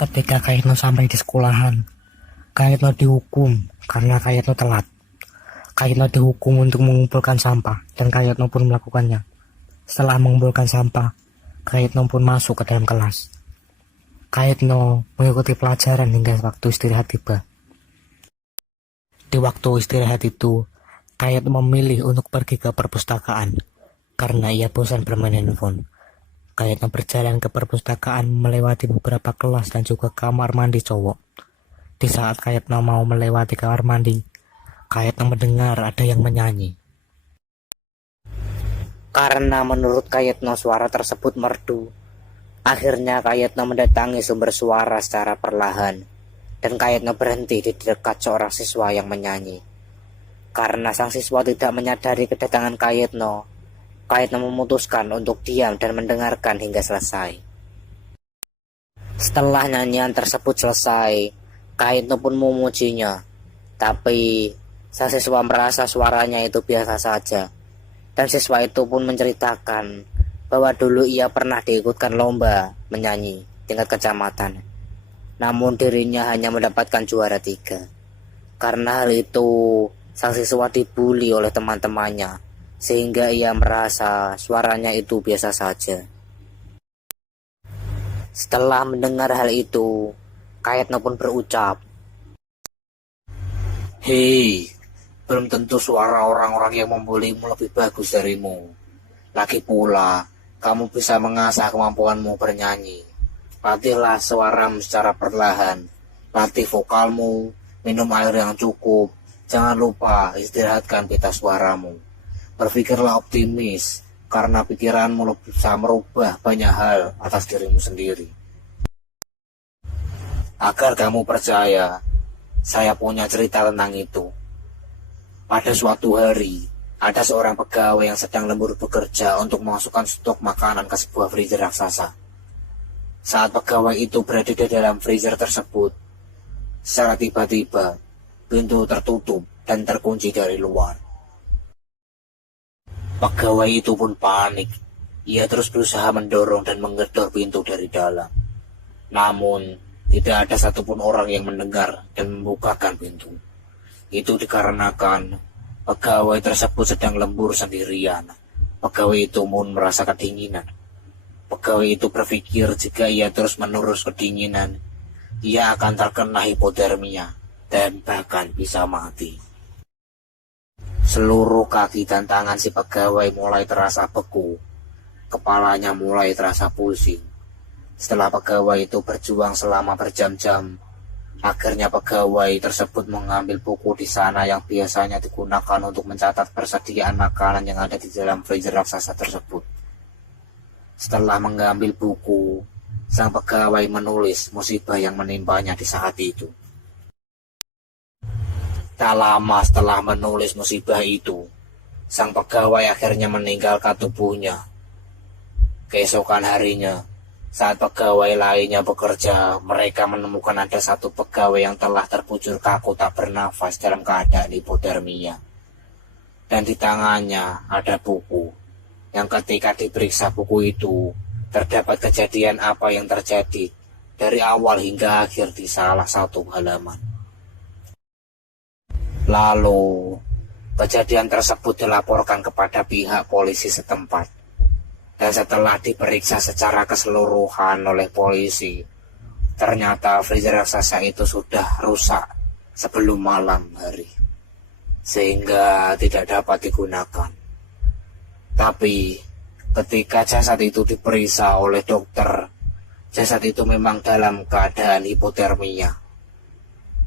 Ketika Kayetno sampai di sekolahan, Kayetno dihukum karena Kayetno telat. Kayetno dihukum untuk mengumpulkan sampah dan Kayetno pun melakukannya. Setelah mengumpulkan sampah, Kayetno pun masuk ke dalam kelas. Kayetno mengikuti pelajaran hingga waktu istirahat tiba. Di waktu istirahat itu, Kayetno memilih untuk pergi ke perpustakaan karena ia bosan bermain handphone. Kayetno berjalan ke perpustakaan melewati beberapa kelas dan juga kamar mandi cowok. Di saat Kayetno mau melewati kamar mandi, Kayetno mendengar ada yang menyanyi. Karena menurut Kayetno suara tersebut merdu, akhirnya Kayetno mendatangi sumber suara secara perlahan, dan Kayetno berhenti di dekat seorang siswa yang menyanyi. Karena sang siswa tidak menyadari kedatangan Kayetno, Kayetno memutuskan untuk diam dan mendengarkan hingga selesai. Setelah nyanyian tersebut selesai, Kayetno pun memujinya, tapi sang siswa merasa suaranya itu biasa saja. Dan siswa itu pun menceritakan bahwa dulu ia pernah diikutkan lomba menyanyi tingkat kecamatan. Namun dirinya hanya mendapatkan juara 3. Karena hal itu, sang siswa dibully oleh teman-temannya, sehingga ia merasa suaranya itu biasa saja. Setelah mendengar hal itu, Kayetno pun berucap, Hei, belum tentu suara orang-orang yang membulimu lebih bagus darimu. Lagi pula, kamu bisa mengasah kemampuanmu bernyanyi. Latihlah suaramu secara perlahan. Latih vokalmu, minum air yang cukup. Jangan lupa istirahatkan pita suaramu. Berpikirlah optimis, karena pikiranmu bisa merubah banyak hal atas dirimu sendiri. Agar kamu percaya, saya punya cerita tentang itu. Pada suatu hari, ada seorang pegawai yang sedang lembur bekerja untuk memasukkan stok makanan ke sebuah freezer raksasa. Saat pegawai itu berada di dalam freezer tersebut, secara tiba-tiba, pintu tertutup dan terkunci dari luar. Pegawai itu pun panik. Ia terus berusaha mendorong dan menggedor pintu dari dalam. Namun, tidak ada satupun orang yang mendengar dan membukakan pintu. Itu dikarenakan pegawai tersebut sedang lembur sendirian. Pegawai itu pun merasa kedinginan. Pegawai itu berpikir jika ia terus-menerus kedinginan, ia akan terkena hipotermia dan bahkan bisa mati. Seluruh kaki dan tangan si pegawai mulai terasa beku. Kepalanya mulai terasa pusing. Setelah pegawai itu berjuang selama berjam-jam, akhirnya pegawai tersebut mengambil buku di sana yang biasanya digunakan untuk mencatat persediaan makanan yang ada di dalam freezer raksasa tersebut. Setelah mengambil buku, sang pegawai menulis musibah yang menimpanya di saat itu. Tak lama setelah menulis musibah itu, sang pegawai akhirnya meninggalkan tubuhnya. Keesokan harinya, saat pegawai lainnya bekerja, mereka menemukan ada satu pegawai yang telah terbujur kaku tak bernafas dalam keadaan hipotermia. Dan di tangannya ada buku, yang ketika diperiksa buku itu, terdapat kejadian apa yang terjadi dari awal hingga akhir di salah satu halaman. Lalu, kejadian tersebut dilaporkan kepada pihak polisi setempat. Dan setelah diperiksa secara keseluruhan oleh polisi, ternyata freezer raksasa itu sudah rusak sebelum malam hari, sehingga tidak dapat digunakan. Tapi, ketika jasad itu diperiksa oleh dokter, jasad itu memang dalam keadaan hipotermia.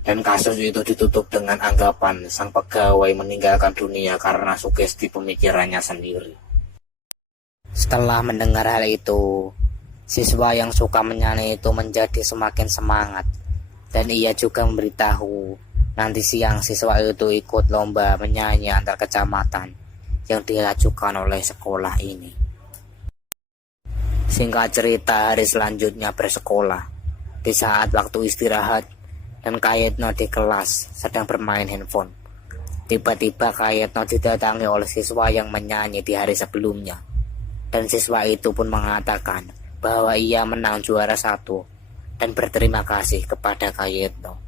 Dan kasus itu ditutup dengan anggapan sang pegawai meninggalkan dunia karena sugesti pemikirannya sendiri. Setelah mendengar hal itu, siswa yang suka menyanyi itu menjadi semakin semangat. Dan ia juga memberitahu nanti siang siswa itu ikut lomba menyanyi antar kecamatan yang diajukan oleh sekolah ini. Singkat cerita, hari selanjutnya bersekolah. Di saat waktu istirahat, dan Kayetno di kelas sedang bermain handphone. Tiba-tiba Kayetno didatangi oleh siswa yang menyanyi di hari sebelumnya. Dan siswa itu pun mengatakan bahwa ia menang juara 1 dan berterima kasih kepada Kayetno